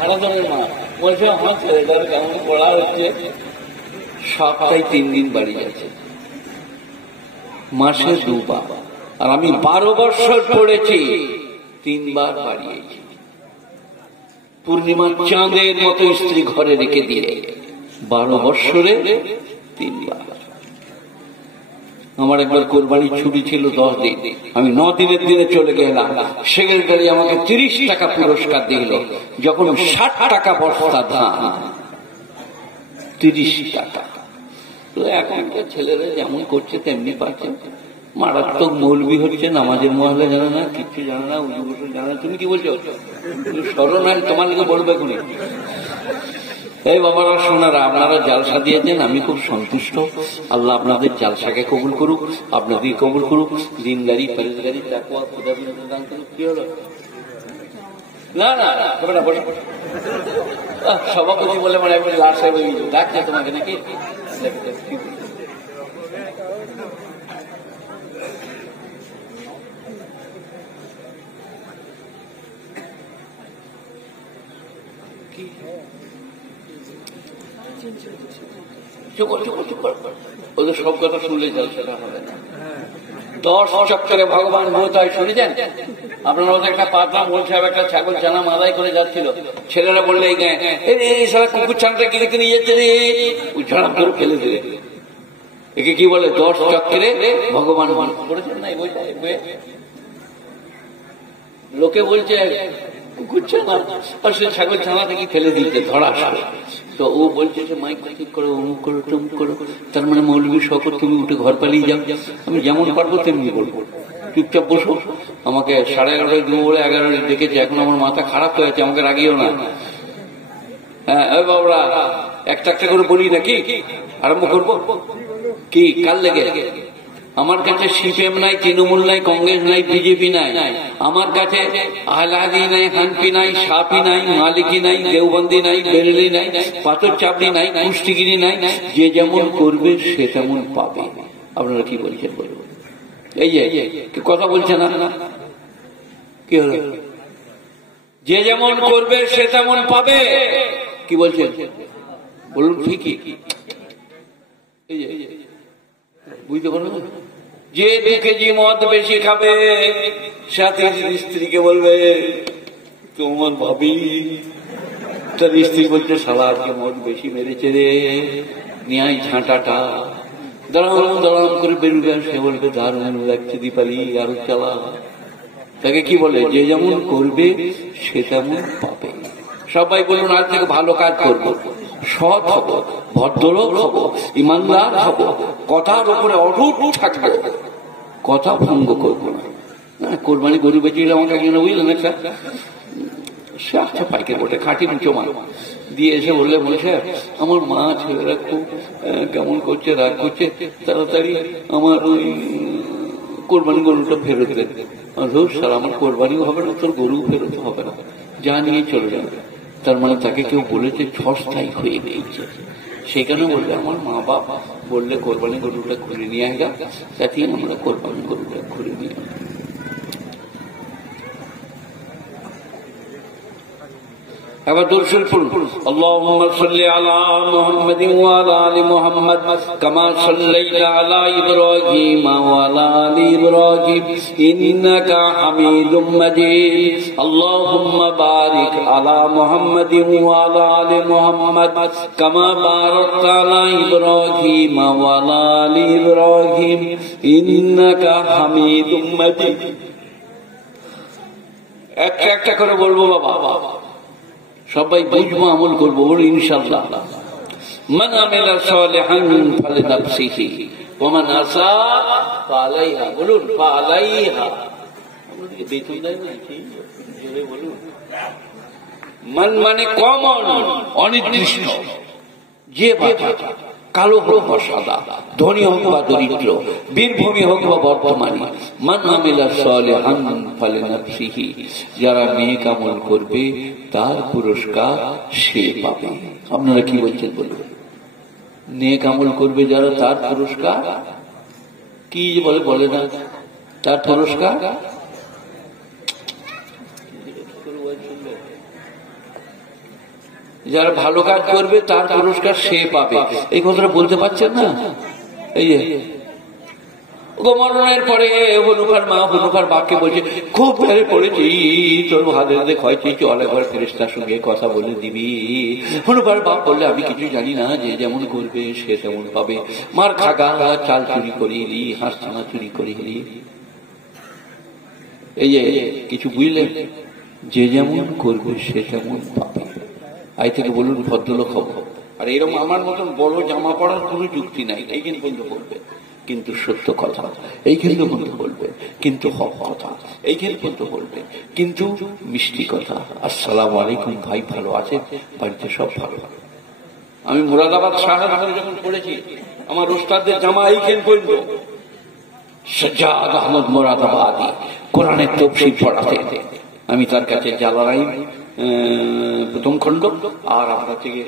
হারাধনের মা বলছে আমার ছেলেটার কেমন পড়া হচ্ছে, সপ্তাহে 3 দিন বাড়ি যাচ্ছে, মাসে 2 বার। আর আমি 12 বছর পড়েছি, 3 বার বাড়িয়েছি। পূর্ণিমার চাঁদের মতো স্ত্রী ঘরে রেখে দিয়ে 12 বছরে 3 বার। আমার একবার কোরবানির ছুটি ছিল 10 দিন, আমি 9 দিনের দিনে চলে গেলাম। সেক্রেটারি আমাকে 30 টাকা পুরস্কার দিল, যখন 60 টাকা বস্তা দাম, 30 টাকা। তো এখনকার ছেলেরা যেমন করছে তেমনি পাচ্ছে। মারাত্মক মৌলবি হচ্ছে, নামাজের মহলে জানে না, কিচ্ছু জানে না, উজু গোসল জানে না। তুমি কি বলছো? স্মরণ হয় তোমাকে বলবে কোন? এই বাবারা সোনারা, আপনারা জালসা দিয়েছেন, আমি খুব সন্তুষ্ট। আল্লাহ আপনাদের জালসাকে কবুল করুক, আপনাদের কবুল করুক। দিনদারি, পরেজগারি, তাকওয়া, খুদা বিনতে দান করুক। কি হলো? না না না, সভাপতি বলে মানে আপনি লাট সাহেব ডাকছে তোমাকে নাকি? ওদের সব কথা শুনলে যাও, সেটা হবে না। 10 চক্করে ভগবান বোধ হয় শুনেছেন আপনারা? ওদের একটা পাতলা মোল সাহেব একটা ছাগল ছানা মাদাই করে যাচ্ছিল, ছেলেরা বললে এই সারা কুকুর ছানাটা কিনে কিনে যাচ্ছে রে, ওই ছানা করে ফেলে দিলে। একে কি বলে? 10 চক্করে ভগবান মান করেছেন না? লোকে বলছে কুকুর ছানা, আর সে ছাগল ছানাটা কি ফেলে দিতে ধরা আসবে। তো ও বলছে যে মাইক ঠিক করো, অমুক করো, টমুক করো। তার মানে মৌলবী শকর তুমি উঠে ঘর পালিয়ে যাও। আমি যেমন পারবো তেমনি বলবো, চুপচাপ বসো। আমাকে 11:30 দেবো বলে 11 ডেকেছে, এখন আমার মাথা খারাপ হয়েছে, আমাকে রাগিও না। হ্যাঁ বাবরা, একটা একটা করে বলি নাকি? আরম্ভ করবো কি? কাল লেগে আমার কাছে সিপিএম নাই, তৃণমূল নাই, কংগ্রেস নাই, বিজেপি নাই। আমার কাছে আহলাদি নাই, হানফি নাই, সাফি নাই, মালিকি নাই, দেওবন্দি নাই, বেরেলি নাই, পাথর চাপড়ি নাই, কুষ্টিগিরি নাই। যে যেমন করবে সে তেমন পাবে। আপনারা কি বলছেন বলবো? এই যে কথা বলছে না, কি হলো? যে যেমন করবে সে তেমন পাবে। কি বলছেন বলুন? ঠিকই। এই যে বুঝতে পারো না? যে 2 কেজি মদ বেশি খাবে, সাথে স্ত্রীকে বলবে তোমার ভাবি। তার স্ত্রী বলছে শালা আজকে মদ বেশি মেরেছে রে, নিয়ে ঝাঁটাটা। দাঁড়াম দাঁড়াম করে বেরোবে, সে বলবে দারুণ লাগছে দীপালি, আরো চালা। তাকে কি বলে? যে যেমন করবে সে তেমন পাবে। সবাই বলুন আজ থেকে ভালো কাজ করবো, সৎ হব, ভদ্রলোক হব, ইমানদার হব, কথার উপরে অটুট থাকবো, কথা ভঙ্গ করবো না। কোরবানি গরু বেঁচে আমাকে একজন বুঝলেন একটা, সে আচ্ছা পাইকে বটে, খাঁটি মুচো মা দিয়ে এসে বললে বলছে আমার মা ছেলেরা খুব কেমন করছে, রাগ করছে, তাড়াতাড়ি আমার ওই কোরবানি গরুটা ফেরত দেন। স্যার আমার কোরবানিও হবে না, তোর গরু ফেরত হবে না, যা নিয়ে চলে যাবে। তার মানে তাকে কেউ বলেছে ছস্থায়ী হয়ে গিয়েছে। সেখানে বললে আমার মা বাবা বললে কোরবানি গরুটা ঘুরে নিয়ে আসা, তাতেই আমরা কোরবানি গরুটা ঘুরে নিয়ে আসা। এবার দরুদ পড়ুন। আল্লাহুম্মা সাল্লি আলা মুহাম্মাদিন ওয়া আলা আলি মুহাম্মাদ কামা সাল্লাইতা আলা ইব্রাহিম ওয়া আলা আলি ইব্রাহিম ইন্নাকা হামিদুম মাজিদ। আল্লাহুম্মা বারিক আলা মুহাম্মাদিন ওয়া আলা আলি মুহাম্মাদ কামা বারাকতা আলা ইব্রাহিম ওয়া আলা আলি ইব্রাহিম ইন্নাকা হামিদুম মাজিদ। একটা একটা করে বলবো বাবা, সবাই বুঝবো, আমল করবো, বলুন ইনশাআল্লাহ। মান আমিলা সালিহান ফালিনাফসিহি ওয়া মান আসা ফালাইহা। বলুন ফালাইহা। বেতন দেয় না কি বলুন? মান মানে কমন, অনির্দিষ্ট। যে বাধা, কালো হোক বা সাদা, ধনী হোক বা দরিদ্র, বীরভূমি হোক বা বর্তমানে, মান আমিলা সালিহান ফালিনাফসিহি, যারা নেক আমল করবে তার পুরস্কার সে পাবে। আপনারা কি বলছেন বলুন? নেক আমল করবে যারা, তার পুরস্কার কি বলে না? তার পুরস্কার যারা ভালো কাজ করবে তার পুরস্কার সে পাবে, এই কথাটা বলতে পারছেন না? এই যে মরণের পরে হনুফার মা হনুফার বাপকে বলছে, খুব প্যারে পড়েছি, তোর হাতে হাতে খয়েছি, চল একবার ফেরেশতার সঙ্গে কথা বলে দিবি। হনুফার বাপ বললে, আমি কিছু জানি না, যে যেমন করবে সে তেমন পাবে। মার খাগা, চাল চুরি করে এলি, হাঁস ছানা চুরি করে এলি। এই যে কিছু বুঝলেন, যে যেমন করবে সে তেমন পাবে। আই থেকে বলুন ভদ্রলোক হব। আর এরকম আমার মতন বড় জামা পড়ার কোনো যুক্তি নাই, এইখানে বন্ধু বলবে কিন্তু সত্য কথা, এইখানে বন্ধু বলবে কিন্তু হক কথা, এইখানে বন্ধু বলবে কিন্তু মিষ্টি কথা। আসসালামু আলাইকুম ভাই, ভালো আছে? বাড়িতে সব ভালো? আমি মুরাদাবাদ শাহজাহান যখন পড়েছি, আমার ওস্তাদের জামা এইখানে পড়ল, সাজ্জাদ আহমদ মুরাদাবাদী কোরআনের তফসির পড়াতে। আমি তার কাছে জালালাইন প্রথম খণ্ড আর আপনার থেকে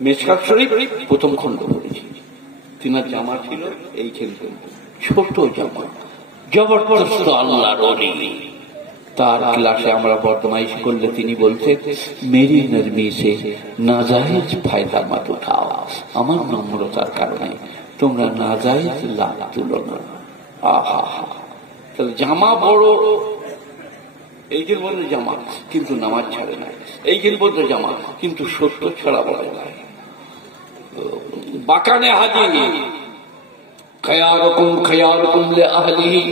মেশকাত শরীফ প্রথম খণ্ড পড়েছি। তিনার জামা ছিল এইখানে ছোট জামা, জবরদস্ত আল্লাহর ওলি। তার ক্লাসে আমরা বদমাইশ করলে তিনি বলতে, মেরি নরমি সে নাজায়েজ ফায়দা মত উঠাও। আমার নম্রতার কারণে তোমরা নাজায়েজ লাভ তুলো না। আহা, তাহলে জামা বড়, এইখানে বলতে জামা কিন্তু নামাজ ছাড়ে না, এইখানে বলতে জামা কিন্তু সত্য ছাড়া বলে না। বাকানে হাজির খায়ারকুম খায়ারকুম লে আহলিহি,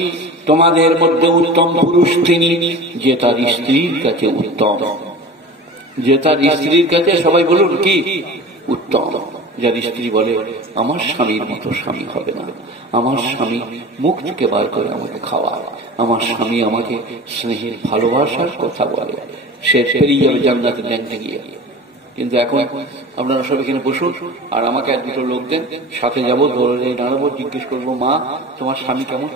তোমাদের মধ্যে উত্তম পুরুষ তিনি যে তার স্ত্রীর কাছে উত্তম। যে তার স্ত্রীর কাছে, সবাই বলুন কি উত্তম। যার স্ত্রী বলে, আমার স্বামীর মতো স্বামী হবে না, আমার স্বামী মুখ থেকে বার করে আমাকে খাওয়ায়, আমার স্বামী আমাকে স্নেহের ভালোবাসার কথা বলে, সে পেরিয়ে যাবে জান্নাতের ল্যাংটে গিয়ে। কিন্তু এখন আপনারা সব এখানে বসুন, আর আমাকে এক দুটো লোক দেন, সাথে যাবো, ধরে দাঁড়াবো, জিজ্ঞেস করবো, মা তোমার স্বামী কেমন?